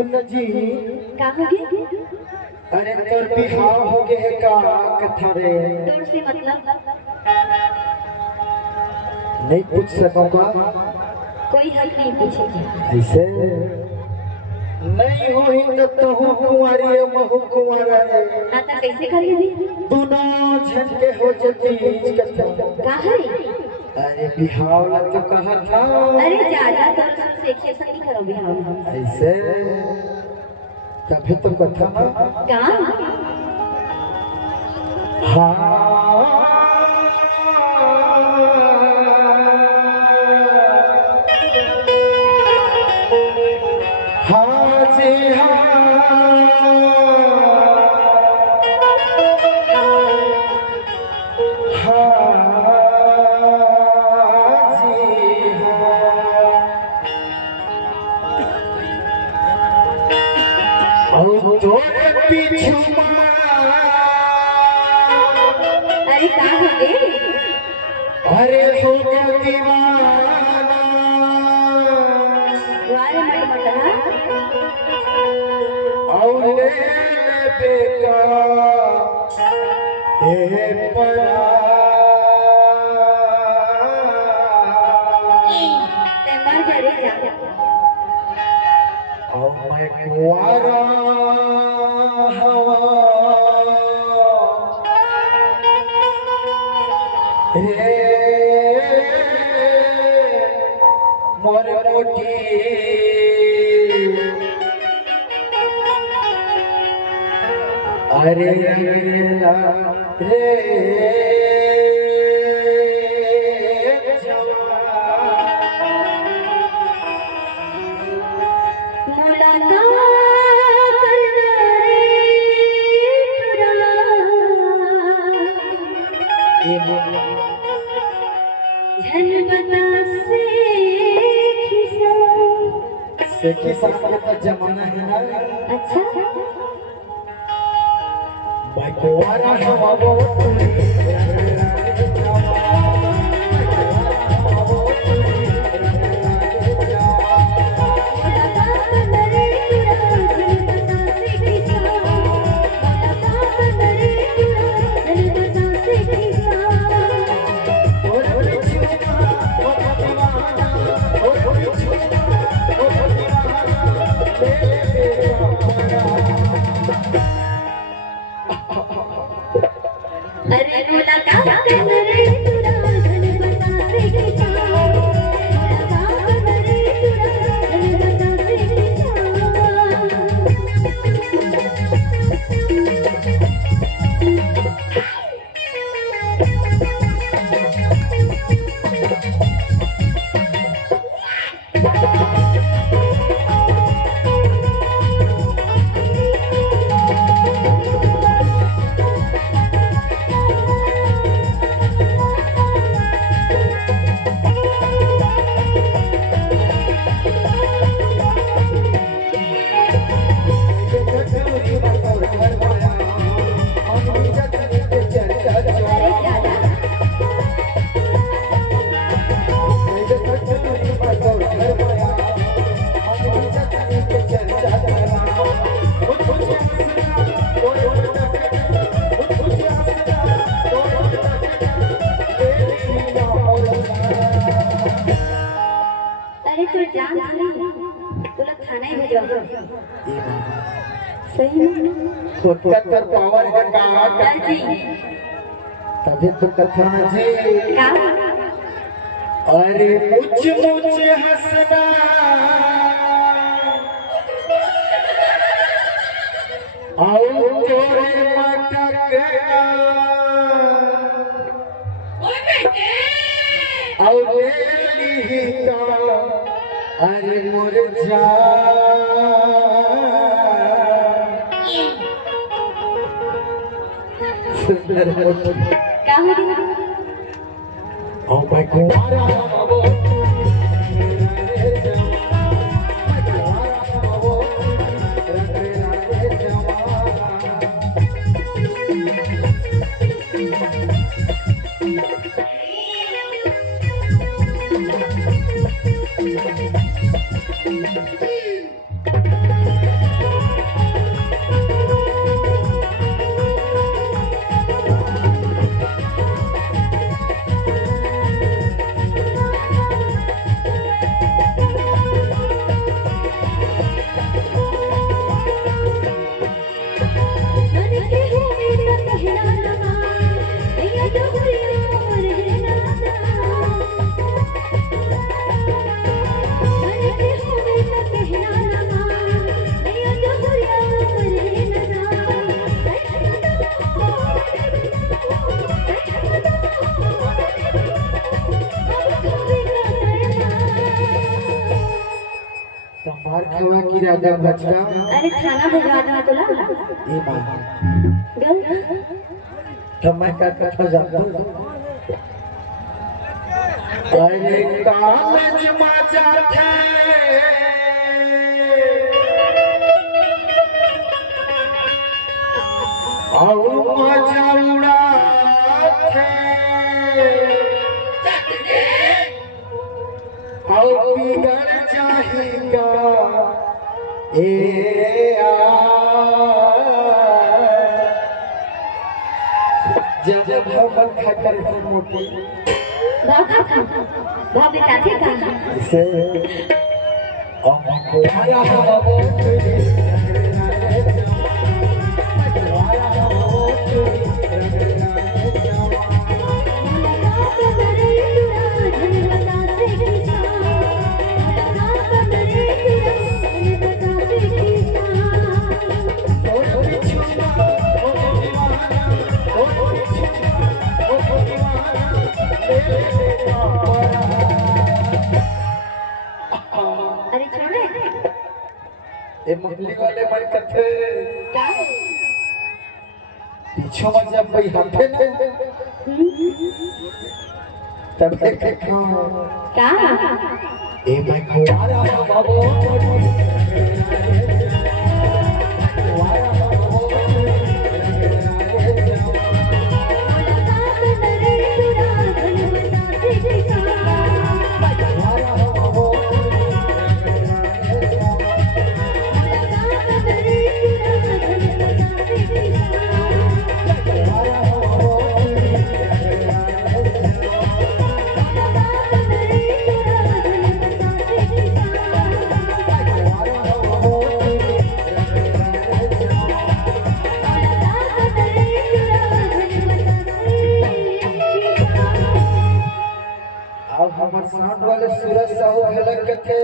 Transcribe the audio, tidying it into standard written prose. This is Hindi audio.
सुन जी का हो गया? अरे तोर बिहाव हो गए का कथा रे दूर से मतलब नहीं पूछ सकूंगा कोई हल नहीं पूछेगी। ऐसे नहीं हुई तो तहु कुंवारी महु कुंवारा रे आता कैसे कर लेगी? दोनों झटके हो जती कथा का है? अरे बिहाव ला तो कहा था अरे जा जा तो सीखिए सही करोगे हम। ऐसे तभी तो कथा ना का हाँ जी तोरे पीछू अरे का हो गए? अरे हो गया दीवाना वारे मत मत और ले बेका ए परा ते मर जा रे जा। और मैं कुआरा हवा रे मोर मोटी अरे रंगीला रे सेठी साहब का तो जमाना है ना। अच्छा बाइकोवारा हवा वो अरे रोला का रे तुरा धन बता से किसा रोला का रे तुरा धन बता से सही में कोटकर पावर का जी तभी तो कथा में जी का अरे मुझ हंसना और तोरे मटकना और लेली का अरे मोर सुंदर का हो गया? Oh my God. मार खवा की राजा बचवा अरे खाना भिजवा दूँ तुला ए मां गल समय का कथा जाता अरे कागज माजा थे और मजा उड़ा थे और बिगड़ जाएगा जब हम खतर मोटे बाबा था बाबा चाची का से आया हम अरे छोड़े ये मगली वाले मर कथे क्या पीछो में जब भाई हथे ना तब देखो क्या ए भाई खुआरा बाबू अब हमारे साथ वाले सूरज साहू हलक के